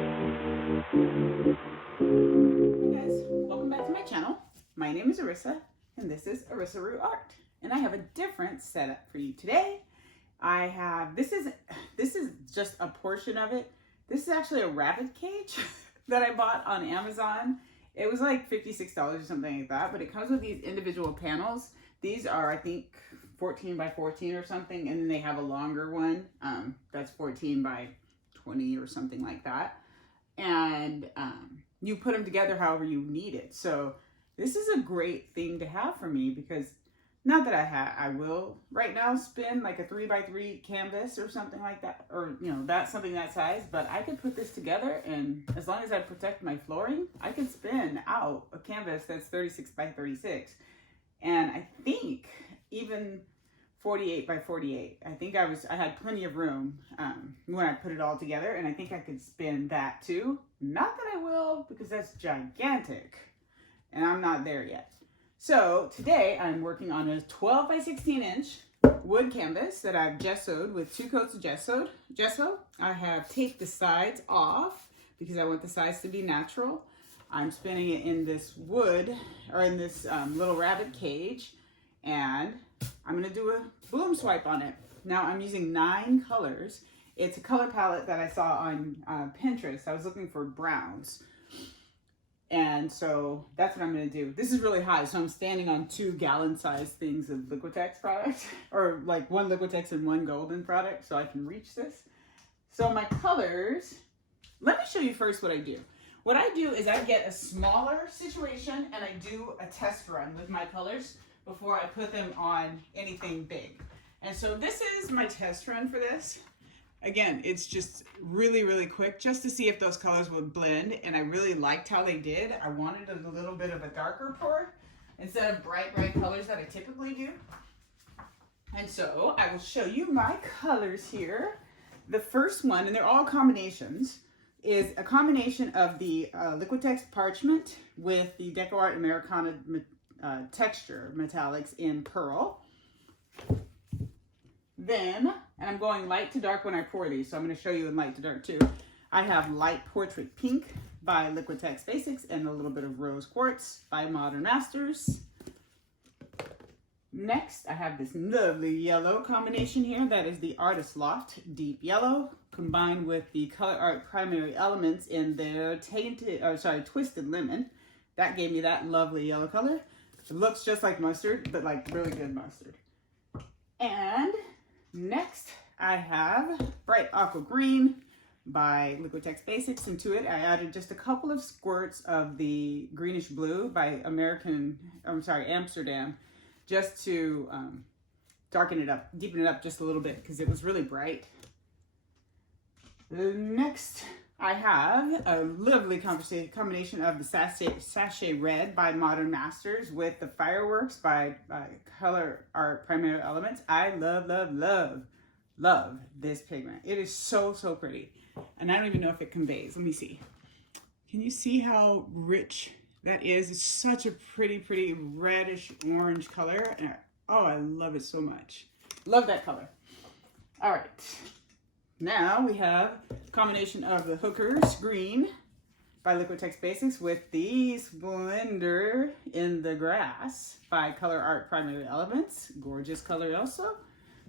Guys, welcome back to my channel. My name is Arissa and this is Arissa Rue Art, and I have a different setup for you today. I have this is just a portion of it. This is actually a rabbit cage that I bought on Amazon. It was like $56 or something like that, but it comes with these individual panels. These are, I think, 14 by 14 or something, and then they have a longer one that's 14 by 20 or something like that. And you put them together however you need it. So this is a great thing to have for me, because not that I will right now spin like a 3x3 canvas or something like that, or that's something that size, but I could put this together, and as long as I protect my flooring, I can spin out a canvas that's 36 by 36. And I think even 48 by 48. I think I had plenty of room when I put it all together, and I think I could spin that too. Not that I will, because that's gigantic and I'm not there yet. So today I'm working on a 12 by 16 inch wood canvas that I've gessoed with 2 coats of gesso. I have taped the sides off because I want the sides to be natural. I'm spinning it in this wood, or in this little rabbit cage, and I'm gonna do a bloom swipe on it. Now I'm using 9 colors. It's a color palette that I saw on Pinterest. I was looking for browns. And so that's what I'm gonna do. This is really high, so I'm standing on 2 gallon-sized things of Liquitex product, or like 1 Liquitex and 1 Golden product, so I can reach this. So my colors, let me show you first what I do. What I do is I get a smaller situation and I do a test run with my colors before I put them on anything big. And so this is my test run for this. Again, it's just really, really quick, just to see if those colors would blend, and I really liked how they did. I wanted a little bit of a darker pour instead of bright colors that I typically do. And so I will show you my colors here. The first one, and they're all combinations, is a combination of the Liquitex Parchment with the DecoArt Americana texture metallics in pearl. Then, and I'm going light to dark when I pour these, so I'm going to show you in light to dark too. I have Light Portrait Pink by Liquitex Basics and a little bit of Rose Quartz by Modern Masters. Next, I have this lovely yellow combination here. That is the Artist Loft Deep Yellow, combined with the Color Art Primary Elements in their Twisted Lemon. That gave me that lovely yellow color. It looks just like mustard, but like really good mustard. And next, I have Bright Aqua Green by Liquitex Basics, and to it I added just a couple of squirts of the Greenish Blue by Amsterdam, just to darken it up, deepen it up just a little bit, because it was really bright. Next, I have a lovely combination of the Sachet Red by Modern Masters with the Fireworks by Color Art Primary Elements. I love this pigment. It is so pretty. And I don't even know if it conveys. Let me see. Can you see how rich that is? It's such a pretty reddish orange color. And I love it so much. Love that color. All right. Now we have a combination of the Hooker's Green by Liquitex Basics with the Splendor in the Grass by Color Art Primary Elements. Gorgeous color also.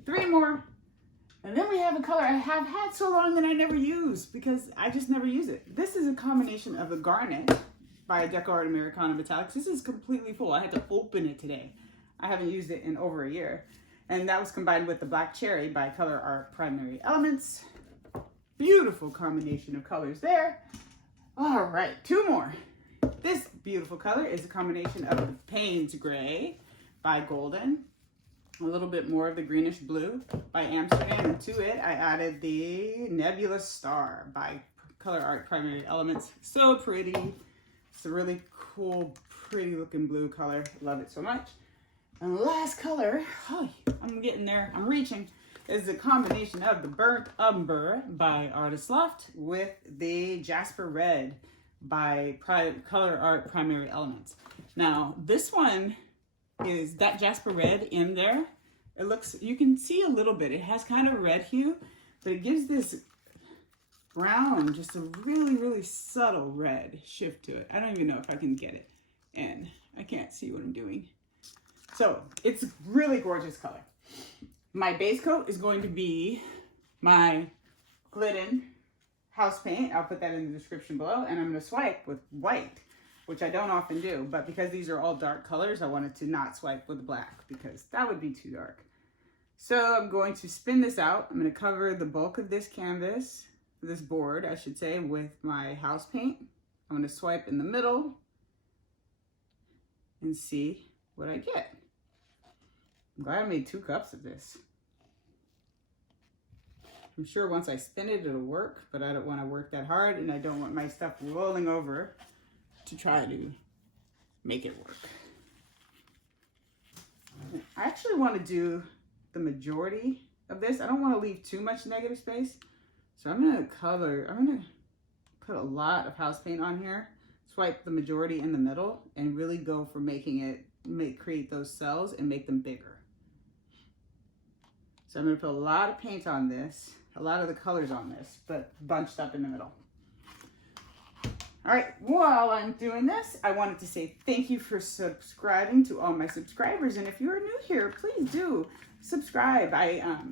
3 more. And then we have a color I have had so long that I never use, because I just never use it. This is a combination of the Garnet by DecoArt Americana Metallics. This is completely full. I had to open it today. I haven't used it in over a year. And that was combined with the Black Cherry by Color Art Primary Elements. Beautiful combination of colors there. All right, 2 more. This beautiful color is a combination of the Payne's Gray by Golden, a little bit more of the Greenish Blue by Amsterdam, and to it I added the Nebulous Star by Color Art Primary Elements. So pretty. It's a really cool, pretty looking blue color. Love it so much. And the last color, I'm getting there, I'm reaching, is a combination of the Burnt Umber by Artist Loft with the Jasper Red by Color Art Primary Elements. Now, this one is that Jasper Red in there. It looks, you can see a little bit, it has kind of a red hue, but it gives this brown, just a really, really subtle red shift to it. I don't even know if I can get it, and I can't see what I'm doing. So it's a really gorgeous color. My base coat is going to be my Glidden house paint. I'll put that in the description below, and I'm going to swipe with white, which I don't often do, but because these are all dark colors, I wanted to not swipe with black because that would be too dark. So I'm going to spin this out. I'm going to cover the bulk of this canvas, this board, I should say, with my house paint. I'm going to swipe in the middle and see what I get. I'm glad I made 2 cups of this. I'm sure once I spin it, it'll work, but I don't want to work that hard, and I don't want my stuff rolling over to try to make it work. I actually want to do the majority of this. I don't want to leave too much negative space. So I'm going to put a lot of house paint on here, swipe the majority in the middle, and really go for making it, create those cells and make them bigger. So I'm going to put a lot of paint on this, a lot of the colors on this, but bunched up in the middle. All right, while I'm doing this, I wanted to say thank you for subscribing to all my subscribers. And if you're new here, please do subscribe.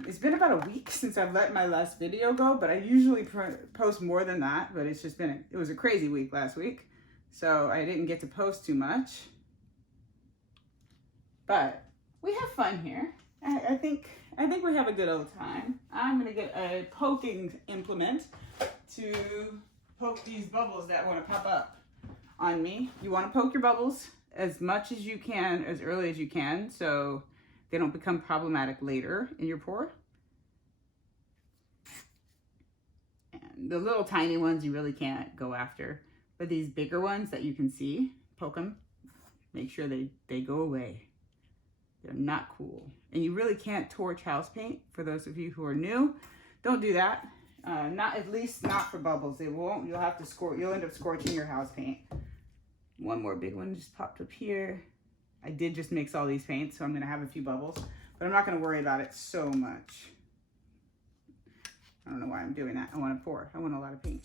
It's been about a week since I've let my last video go, but I usually post more than that, but it's just been, it was a crazy week last week. So I didn't get to post too much, but we have fun here. I think we have a good old time. I'm gonna get a poking implement to poke these bubbles that want to pop up on me. You want to poke your bubbles as much as you can, as early as you can, so they don't become problematic later in your pour. And the little tiny ones you really can't go after, but these bigger ones that you can see, poke them, make sure they go away. They're not cool. And you really can't torch house paint. For those of you who are new, don't do that. At least not for bubbles. It won't. You'll have to you'll end up scorching your house paint. One more big one just popped up here. I did just mix all these paints, so I'm going to have a few bubbles, but I'm not going to worry about it so much. I don't know why I'm doing that. I want to pour. I want a lot of paint.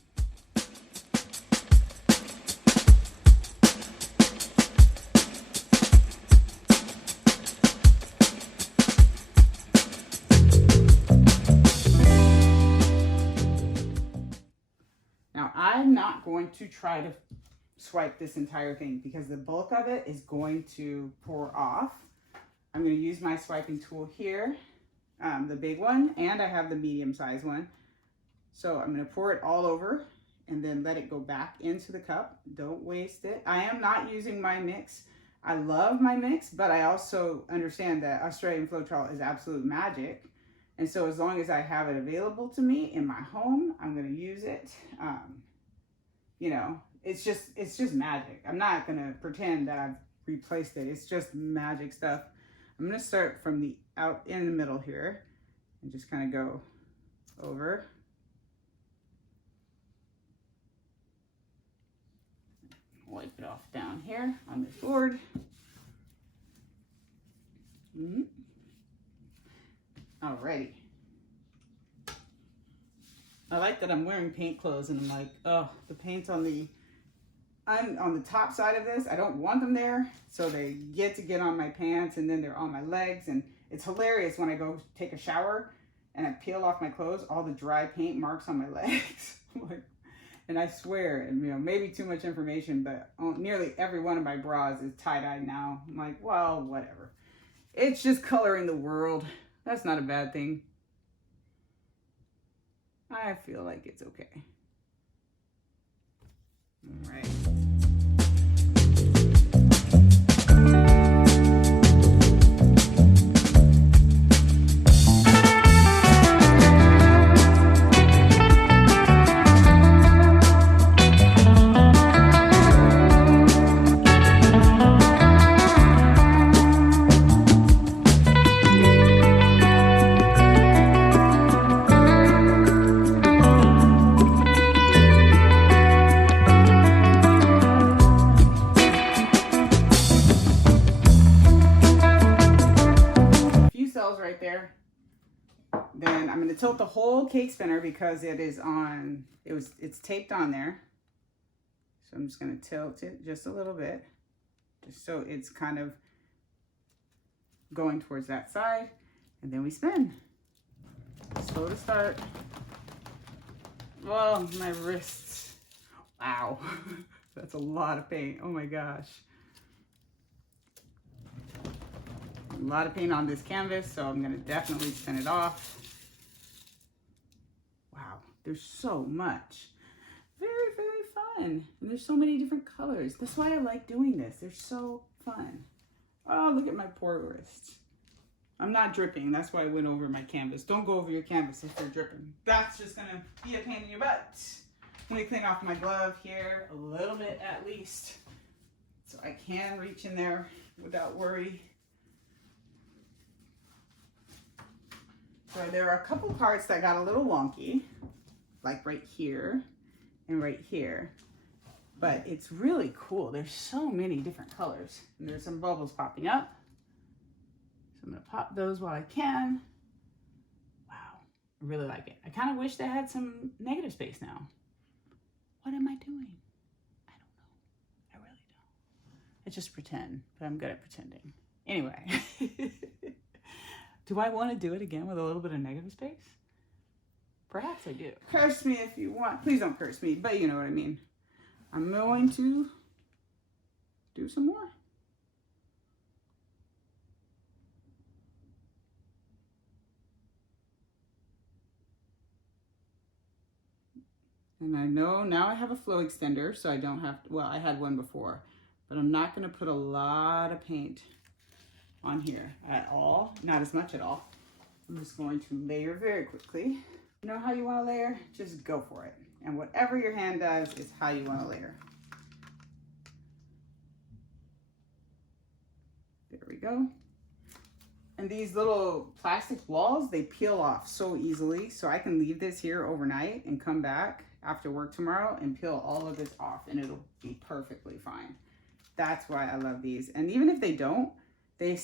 I'm not going to try to swipe this entire thing because the bulk of it is going to pour off. I'm going to use my swiping tool here, the big one, and I have the medium size one. So I'm going to pour it all over and then let it go back into the cup. Don't waste it. I am not using my mix. I love my mix, but I also understand that Australian Floetrol is absolute magic. And so as long as I have it available to me in my home, I'm going to use it. You know, it's just magic. I'm not going to pretend that I've replaced it. It's just magic stuff. I'm going to start from the out in the middle here and just kind of go over. Wipe it off down here on this board. Alrighty. I like that I'm wearing paint clothes and I'm like, oh, the paint's I'm on the top side of this. I don't want them there. So they get on my pants and then they're on my legs. And it's hilarious when I go take a shower and I peel off my clothes, all the dry paint marks on my legs. And I swear, and you know, maybe too much information, but nearly every one of my bras is tie-dyed now. I'm like, well, whatever. It's just coloring the world. That's not a bad thing. I feel like it's okay. All right. tilt the whole cake spinner because it's taped on there. So I'm just going to tilt it just a little bit, just so it's kind of going towards that side, and then we spin. Slow to start. Oh, my wrists. Wow. That's a lot of paint. Oh my gosh. A lot of paint on this canvas, so I'm gonna definitely spin it off. Wow, there's so much. Very, very fun. And there's so many different colors. That's why I like doing this. They're so fun. Oh, look at my poor wrists. I'm not dripping. That's why I went over my canvas. Don't go over your canvas if you're dripping. That's just gonna be a pain in your butt. Let me clean off my glove here a little bit at least, so I can reach in there without worry. So there are a couple parts that got a little wonky, like right here and right here, but it's really cool. There's so many different colors, and there's some bubbles popping up. So I'm gonna pop those while I can. Wow, I really like it. I kind of wish they had some negative space now. What am I doing? I don't know. I really don't. I just pretend, but I'm good at pretending. Anyway, do I want to do it again with a little bit of negative space? Perhaps I do. Curse me if you want. Please don't curse me, but you know what I mean. I'm going to do some more. And I know now I have a flow extender, so I don't have to, well, I had one before, but I'm not going to put a lot of paint on here at all. Not as much at all. I'm just going to layer very quickly. You know how you want to layer? Just go for it. And whatever your hand does is how you want to layer. There we go. And these little plastic walls, they peel off so easily. So I can leave this here overnight and come back after work tomorrow and peel all of this off, and it'll be perfectly fine. That's why I love these. And even if they don't, they're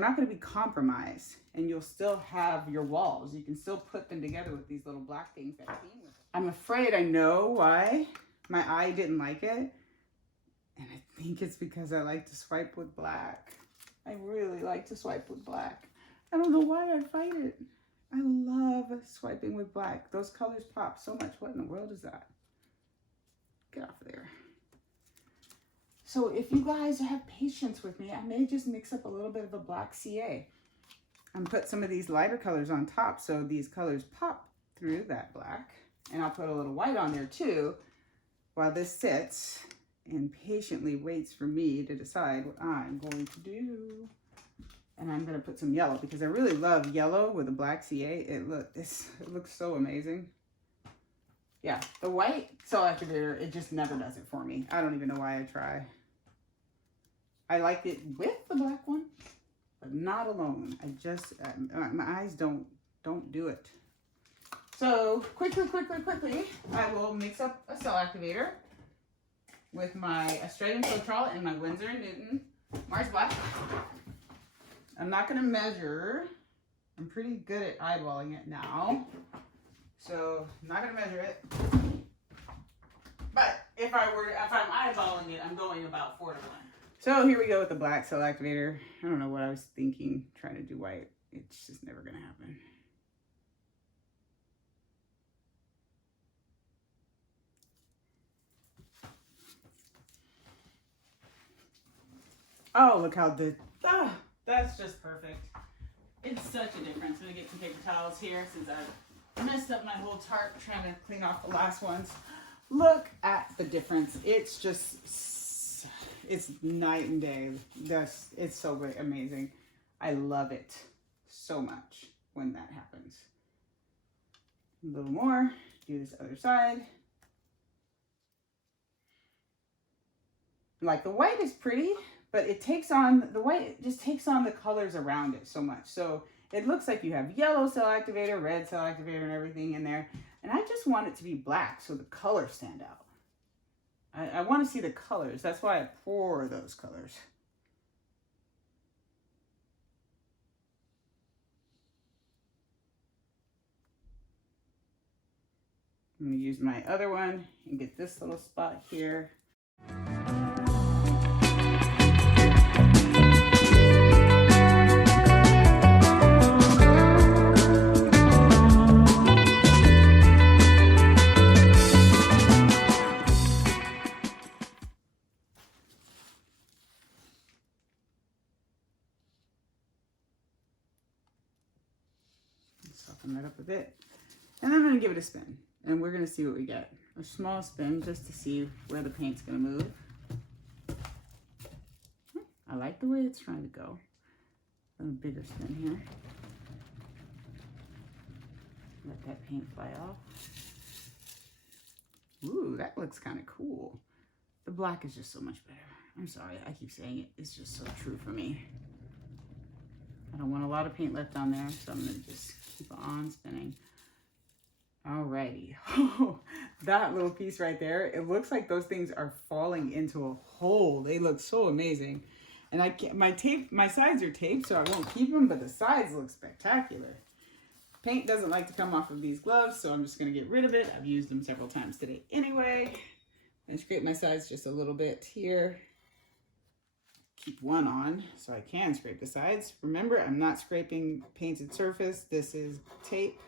not going to be compromised, and you'll still have your walls. You can still put them together with these little black things that came with it. I'm afraid I know why my eye didn't like it. And I think it's because I like to swipe with black. I really like to swipe with black. I don't know why I fight it. I love swiping with black. Those colors pop so much. What in the world is that? Get off of there. So if you guys have patience with me, I may just mix up a little bit of a black CA and put some of these lighter colors on top so these colors pop through that black. And I'll put a little white on there too while this sits and patiently waits for me to decide what I'm going to do. And I'm going to put some yellow because I really love yellow with a black CA. It looks so amazing. Yeah, the white cell activator, it just never does it for me. I don't even know why I try. I like it with the black one, but not alone. My eyes don't do it. So quickly, I will mix up a cell activator with my Australian Floetrol and my Winsor Newton Mars Black. I'm not going to measure. I'm pretty good at eyeballing it now. So I'm not going to measure it. But if I'm eyeballing it, I'm going about 4 to 1. So here we go with the black cell activator. I don't know what I was thinking trying to do white. It's just never going to happen. Oh, look how good. Ah, that's just perfect. It's such a difference. I'm going to get some paper towels here since I've messed up my whole tart trying to clean off the last ones. Look at the difference. It's just, it's night and day. It's so great, amazing. I love it so much when that happens. A little more. Do this other side. Like the white is pretty, but it takes on, the white just takes on the colors around it so much. So it looks like you have yellow cell activator, red cell activator, and everything in there. And I just want it to be black so the colors stand out. I want to see the colors. That's why I pour those colors. I'm gonna use my other one and get this little spot here. Soften that up a bit. And I'm gonna give it a spin. And we're gonna see what we get. A small spin just to see where the paint's gonna move. I like the way it's trying to go. A little bigger spin here. Let that paint fly off. Ooh, that looks kind of cool. The black is just so much better. I'm sorry, I keep saying it. It's just so true for me. I don't want a lot of paint left on there, so I'm gonna just keep on spinning. Alrighty. Oh, that little piece right there, it looks like those things are falling into a hole. They look so amazing. And I can't, my sides are taped, so I won't keep them, but the sides look spectacular. Paint doesn't like to come off of these gloves, so I'm just gonna get rid of it. I've used them several times today anyway. And scrape my sides just a little bit here. Keep one on so I can scrape the sides. Remember, I'm not scraping painted surface. This is tape,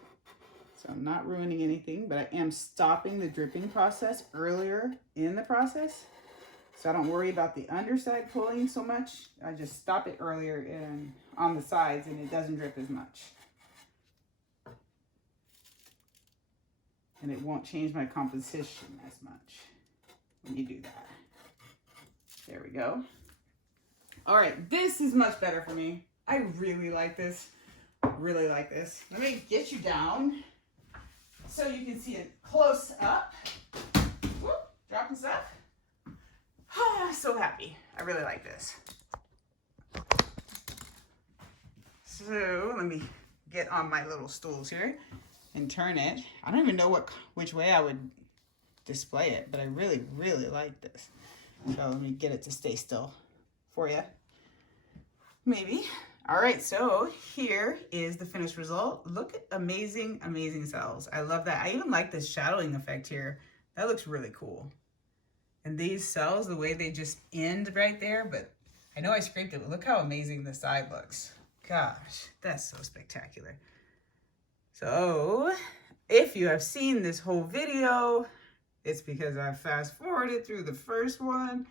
so I'm not ruining anything, but I am stopping the dripping process earlier in the process. So I don't worry about the underside pulling so much. I just stop it earlier on the sides and it doesn't drip as much. And it won't change my composition as much when you do that. There we go. All right, this is much better for me. I really like this, really like this. Let me get you down so you can see it close up. Whoop, dropping stuff. Oh, I'm so happy. I really like this. So let me get on my little stools here and turn it. I don't even know which way I would display it, but I really, really like this. So let me get it to stay still for you. Maybe. All right, so here is the finished result. Look at amazing, amazing cells. I love that. I even like this shadowing effect here. That looks really cool. And these cells, the way they just end right there, but I know I scraped it, but look how amazing the side looks. Gosh, that's so spectacular. So if you have seen this whole video, it's because I fast forwarded through the first one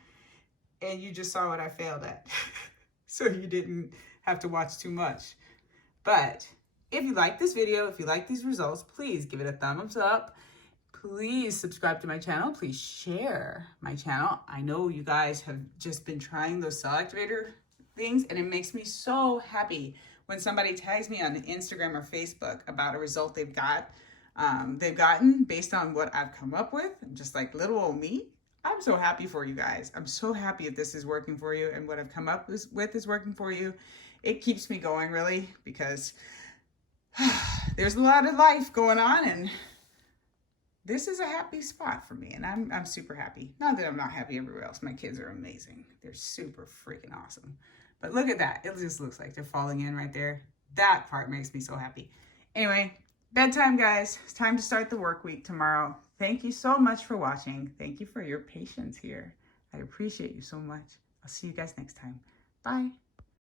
and you just saw what I failed at. So you didn't have to watch too much. But if you like this video, if you like these results, please give it a thumbs up. Please subscribe to my channel. Please share my channel. I know you guys have just been trying those cell activator things, and it makes me so happy when somebody tags me on Instagram or Facebook about a result they've gotten based on what I've come up with, just like little old me. I'm so happy for you guys. I'm so happy if this is working for you and what I've come up with is working for you. It keeps me going, really, because there's a lot of life going on, and this is a happy spot for me, and I'm super happy. Not that I'm not happy everywhere else. My kids are amazing. They're super freaking awesome. But look at that. It just looks like they're falling in right there. That part makes me so happy. Anyway, bedtime, guys. It's time to start the work week tomorrow. Thank you so much for watching. Thank you for your patience here. I appreciate you so much. I'll see you guys next time. Bye.